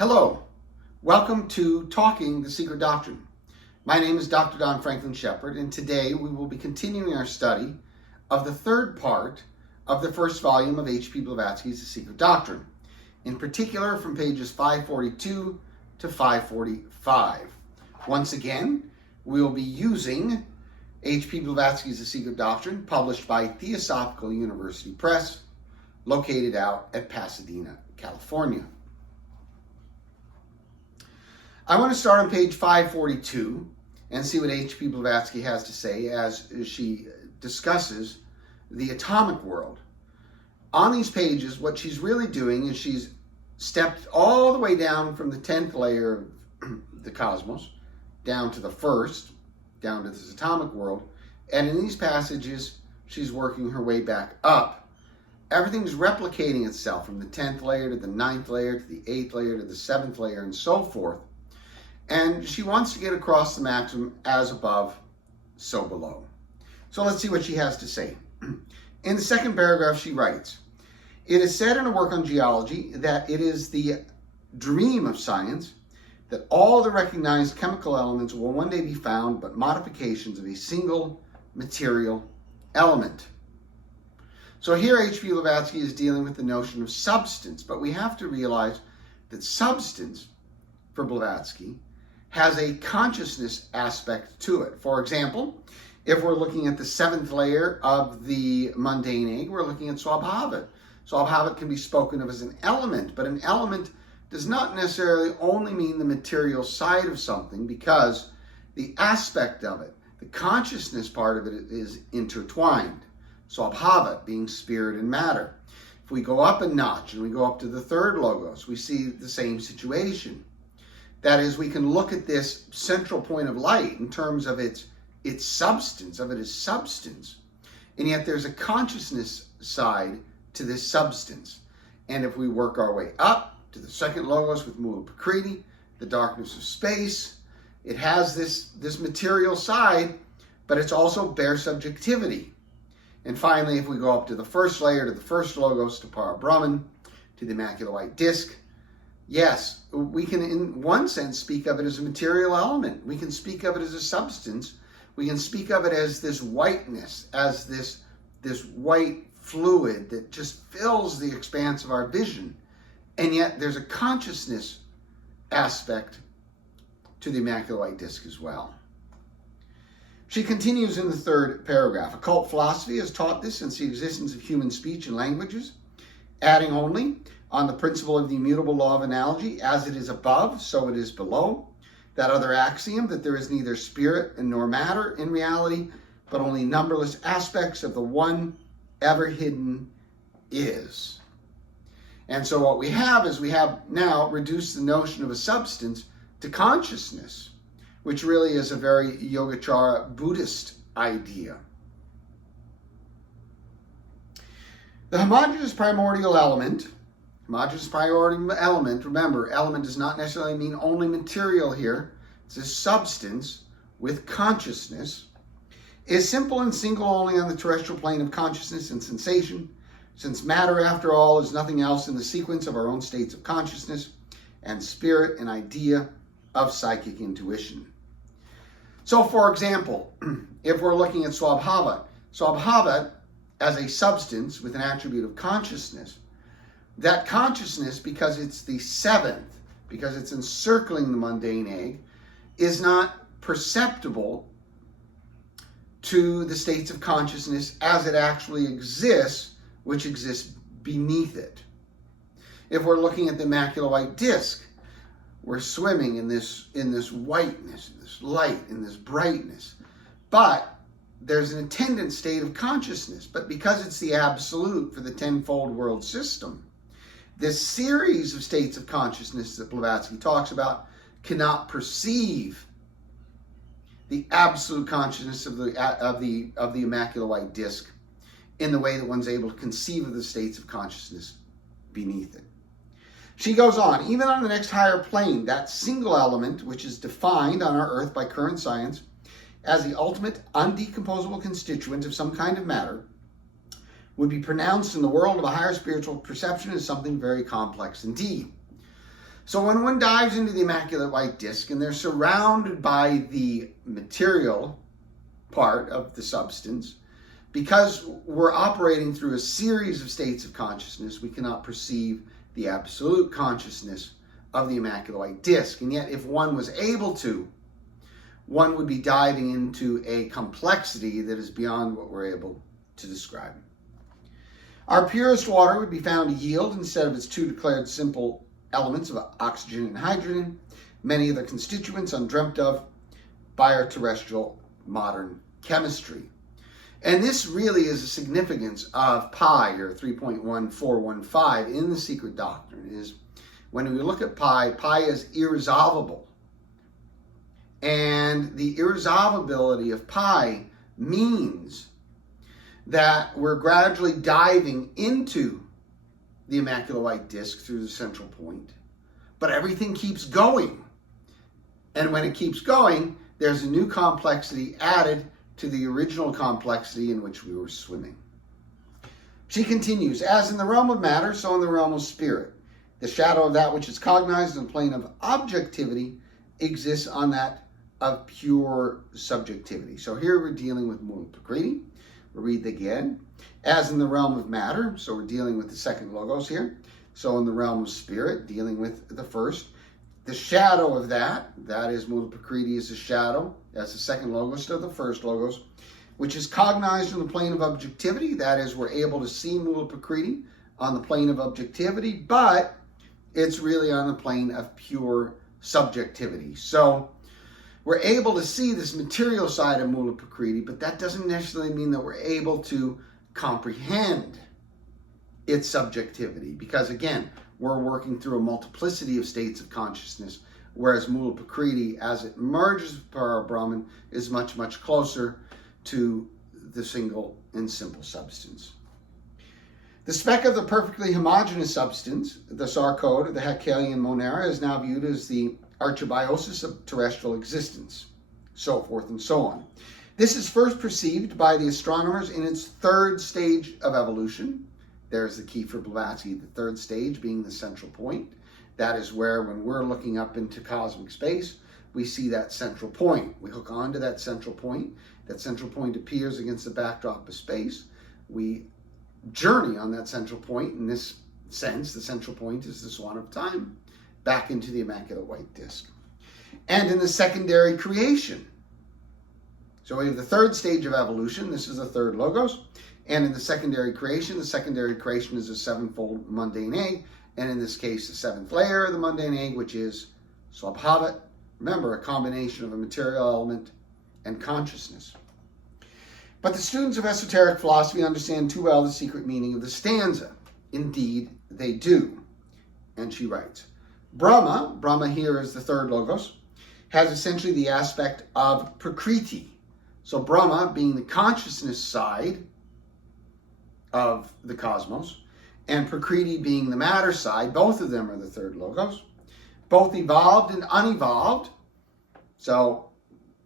Hello, welcome to Talking the Secret Doctrine. My name is Dr. Don Franklin Shepherd, and today we will be continuing our study of the third part of the first volume of H.P. Blavatsky's The Secret Doctrine, in particular from pages 542 to 545. Once again, we will be using H.P. Blavatsky's The Secret Doctrine, published by Theosophical University Press, located out at Pasadena, California. I want to start on page 542 and see what H.P. Blavatsky has to say as she discusses the atomic world. On these pages, what she's really doing is she's stepped all the way down from the 10th layer of the cosmos, down to the first, down to this atomic world, and in these passages, she's working her way back up. Everything's replicating itself from the 10th layer to the 9th layer to the 8th layer to the 7th layer and so forth. And she wants to get across the maximum as above, so below. So let's see what she has to say. In the second paragraph, she writes, "It is said in a work on geology that it is the dream of science that all the recognized chemical elements will one day be found but modifications of a single material element." So here H.P. Blavatsky is dealing with the notion of substance, but we have to realize that substance, for Blavatsky, has a consciousness aspect to it. For example, if we're looking at the 7th layer of the mundane egg, we're looking at Swabhavat. Swabhavat can be spoken of as an element, but an element does not necessarily only mean the material side of something, because the aspect of it, the consciousness part of it, is intertwined. Swabhavat being spirit and matter. If we go up a notch and we go up to the third logos, we see the same situation. That is, we can look at this central point of light in terms of its substance, of it as substance. And yet there's a consciousness side to this substance. And if we work our way up to the second logos with Mula Prakriti, the darkness of space, it has this material side, but it's also bare subjectivity. And finally, if we go up to the first layer, to the first logos, to Parabrahman, to the Immaculate White Disk, yes, we can in one sense speak of it as a material element. We can speak of it as a substance. We can speak of it as this whiteness, as this white fluid that just fills the expanse of our vision. And yet there's a consciousness aspect to the Immaculate White Disk as well. She continues in the third paragraph. Occult philosophy has taught this since the existence of human speech and languages, adding only on the principle of the immutable law of analogy, as it is above, so it is below. That other axiom that there is neither spirit nor matter in reality, but only numberless aspects of the one ever hidden is. And so what we have is we have now reduced the notion of a substance to consciousness, which really is a very Yogacara Buddhist idea. The homogeneous primordial element, remember, element does not necessarily mean only material here. It's a substance with consciousness, is simple and single only on the terrestrial plane of consciousness and sensation, since matter, after all, is nothing else than the sequence of our own states of consciousness, and spirit an idea of psychic intuition. So, for example, if we're looking at Swabhavat as a substance with an attribute of consciousness, that consciousness, because it's the 7th, because it's encircling the mundane egg, is not perceptible to the states of consciousness as it actually exists, which exists beneath it. If we're looking at the Immaculate White Disk, we're swimming in this whiteness, in this light, in this brightness. But there's an attendant state of consciousness. But because it's the absolute for the tenfold world system, this series of states of consciousness that Blavatsky talks about cannot perceive the absolute consciousness of the Immaculate White Disk in the way that one's able to conceive of the states of consciousness beneath it. She goes on, even on the next higher plane, that single element, which is defined on our earth by current science as the ultimate undecomposable constituent of some kind of matter, would be pronounced in the world of a higher spiritual perception as something very complex indeed. So when one dives into the immaculate white disk and they're surrounded by the material part of the substance, because we're operating through a series of states of consciousness, we cannot perceive the absolute consciousness of the immaculate white disk. And yet, if one was able to, one would be diving into a complexity that is beyond what we're able to describe. Our purest water would be found to yield, instead of its two declared simple elements of oxygen and hydrogen, many of the constituents undreamt of by our terrestrial modern chemistry. And this really is the significance of pi, or 3.1415, in the secret doctrine, is when we look at pi, pi is irresolvable. And the irresolvability of pi means that we're gradually diving into the immaculate white disk through the central point, but everything keeps going. And when it keeps going, there's a new complexity added to the original complexity in which we were swimming. She continues, as in the realm of matter, so in the realm of spirit. The shadow of that which is cognized in the plane of objectivity exists on that of pure subjectivity. So here we're dealing with Mula Prakriti. We'll read again. As in the realm of matter, so we're dealing with the second logos here. So in the realm of spirit, dealing with the first. The shadow of that is Mula Prakriti, is the shadow. That's the second logos to the first logos, which is cognized in the plane of objectivity. That is, we're able to see Mula Prakriti on the plane of objectivity, but it's really on the plane of pure subjectivity. So we're able to see this material side of Mula Prakriti, but that doesn't necessarily mean that we're able to comprehend its subjectivity, because again, we're working through a multiplicity of states of consciousness, whereas Mula Prakriti, as it merges with Para Brahman, is much, much closer to the single and simple substance. The speck of the perfectly homogeneous substance, the sarcode of the Haeckelien Monera, is now viewed as the archibiosis of terrestrial existence, so forth and so on. This is first perceived by the astronomers in its third stage of evolution. There's the key for Blavatsky, the third stage being the central point. That is where, when we're looking up into cosmic space, we see that central point. We hook onto that central point. That central point appears against the backdrop of space. We journey on that central point. In this sense, the central point is the swan of time, back into the immaculate white disk. And in the secondary creation. So we have the third stage of evolution. This is the third logos. And in the secondary creation is a sevenfold mundane egg. And in this case, the seventh layer of the mundane egg, which is Swabhavat. Remember, a combination of a material element and consciousness. But the students of esoteric philosophy understand too well the secret meaning of the stanza. Indeed, they do. And she writes, Brahma here is the third logos, has essentially the aspect of Prakriti. So Brahma being the consciousness side of the cosmos, and Prakriti being the matter side, both of them are the third logos, both evolved and unevolved. So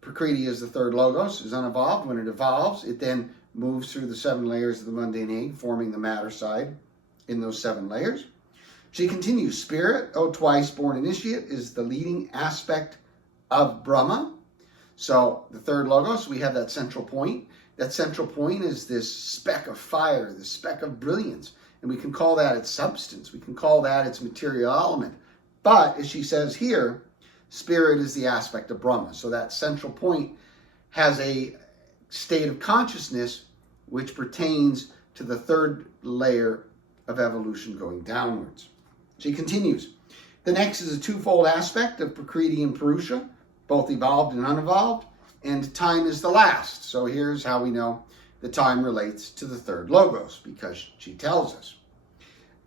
Prakriti is the third logos, is unevolved. When it evolves, it then moves through the 7 layers of the mundane egg, forming the matter side in those 7 layers. She continues, spirit, O twice born initiate, is the leading aspect of Brahma. So the third logos, we have that central point. That central point is this speck of fire, this speck of brilliance. And we can call that its substance. We can call that its material element. But, as she says here, spirit is the aspect of Brahma. So that central point has a state of consciousness which pertains to the third layer of evolution going downwards. She continues, the next is a twofold aspect of Prakriti and Purusha, both evolved and unevolved, and time is the last. So here's how we know the time relates to the third logos, because she tells us.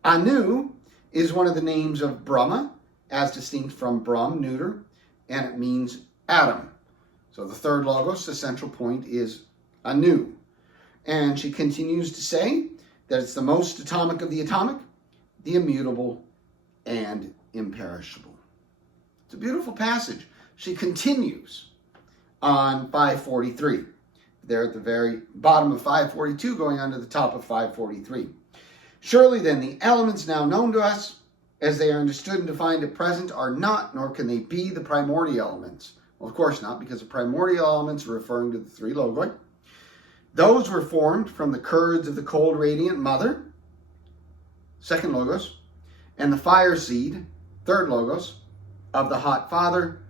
Anu is one of the names of Brahma, as distinct from Brahm, neuter, and it means atom. So the third logos, the central point, is Anu. And she continues to say that it's the most atomic of the atomic, the immutable and imperishable. It's a beautiful passage. She continues on 543. There at the very bottom of 542, going on to the top of 543. Surely then the elements now known to us as they are understood and defined at present, are not, nor can they be, the primordial elements. Well, of course not, because the primordial elements are referring to the three logoi. Those were formed from the curds of the cold radiant mother, second logos, and the fire seed, third logos, of the hot father,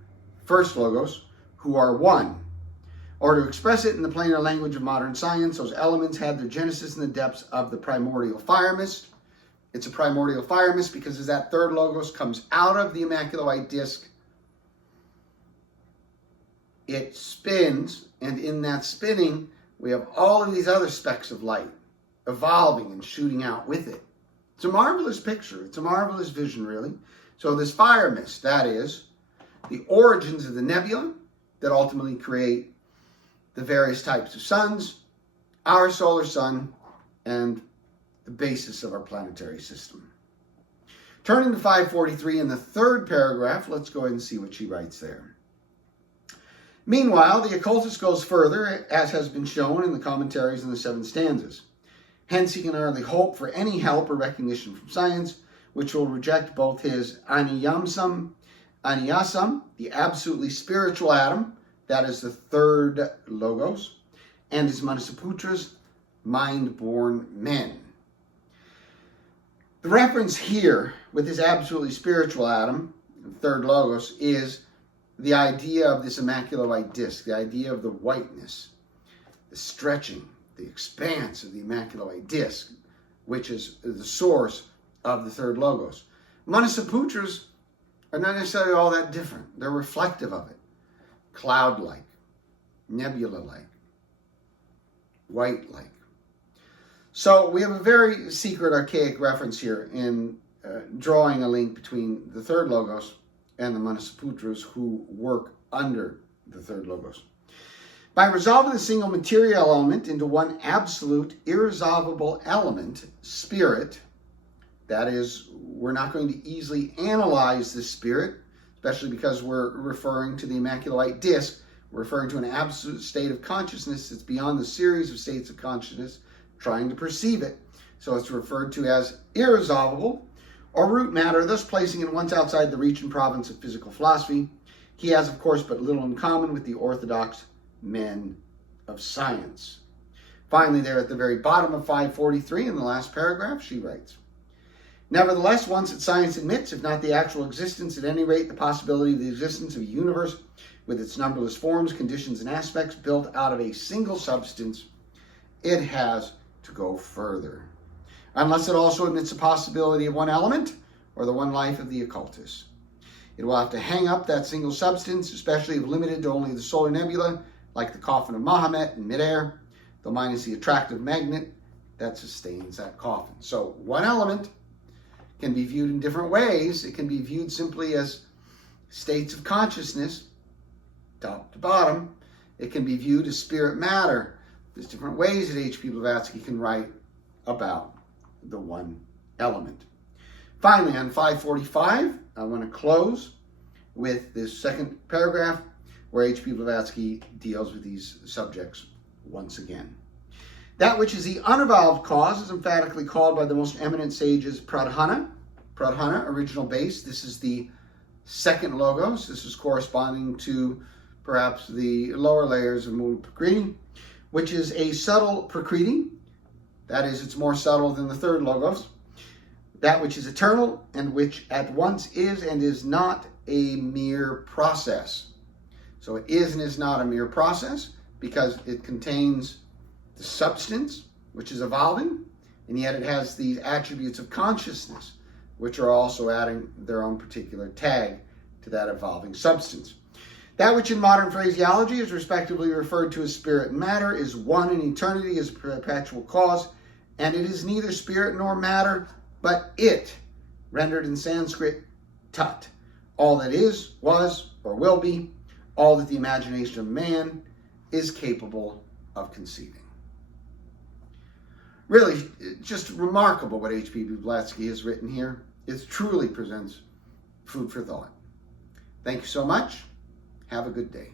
first logos, who are one. Or to express it in the plainer language of modern science, those elements had their genesis in the depths of the primordial fire mist. It's a primordial fire mist because as that third logos comes out of the immaculate disk, it spins, and in that spinning, we have all of these other specks of light evolving and shooting out with it. It's a marvelous picture. It's a marvelous vision, really. So this fire mist, that is the origins of the nebula that ultimately create the various types of suns, our solar sun, and the basis of our planetary system. Turning to 543 in the third paragraph, let's go ahead and see what she writes there. Meanwhile, the occultist goes further, as has been shown in the commentaries in the 7 stanzas. Hence, he can hardly hope for any help or recognition from science, which will reject both his aniyasam, the absolutely spiritual atom, that is the third logos, and his Manasaputras, mind-born men. The reference here with his absolutely spiritual atom, the third logos, is the idea of this immaculate white disk, the idea of the whiteness, the stretching, the expanse of the immaculate white disk, which is the source of the third logos. Manasaputras are not necessarily all that different. They're reflective of it. Cloud-like, nebula-like, white-like. So we have a very secret, archaic reference here in drawing a link between the third logos and the Manasaputras who work under the third logos. By resolving the single material element into one absolute, irresolvable element, spirit, that is, we're not going to easily analyze this spirit, especially because we're referring to the immaculate white disk. We're referring to an absolute state of consciousness that's beyond the series of states of consciousness trying to perceive it. So it's referred to as irresolvable, or root matter, thus placing it once outside the reach and province of physical philosophy. He has, of course, but little in common with the orthodox men of science. Finally, there at the very bottom of 543, in the last paragraph, she writes, nevertheless, once that science admits, if not the actual existence, at any rate the possibility of the existence of a universe with its numberless forms, conditions, and aspects built out of a single substance, it has to go further. Unless it also admits the possibility of one element, or the one life of the occultist. It will have to hang up that single substance, especially if limited to only the solar nebula, like the coffin of Mahomet in midair, though minus the attractive magnet that sustains that coffin. So one element can be viewed in different ways. It can be viewed simply as states of consciousness, top to bottom. It can be viewed as spirit matter. There's different ways that H.P. Blavatsky can write about the one element. Finally, on 545, I want to close with this second paragraph where H.P. Blavatsky deals with these subjects once again. That which is the unevolved cause is emphatically called by the most eminent sages pradhana. Pradhana, original base. This is the second logos. This is corresponding to perhaps the lower layers of Mula Prakriti, which is a subtle Prakriti. That is, it's more subtle than the third logos. That which is eternal and which at once is and is not a mere process. So it is and is not a mere process because it contains the substance, which is evolving, and yet it has these attributes of consciousness, which are also adding their own particular tag to that evolving substance. That which in modern phraseology is respectively referred to as spirit and matter is one in eternity as a perpetual cause, and it is neither spirit nor matter, but it, rendered in Sanskrit, tat, all that is, was, or will be, all that the imagination of man is capable of conceiving. Really, just remarkable what H.P. Blavatsky has written here. It truly presents food for thought. Thank you so much. Have a good day.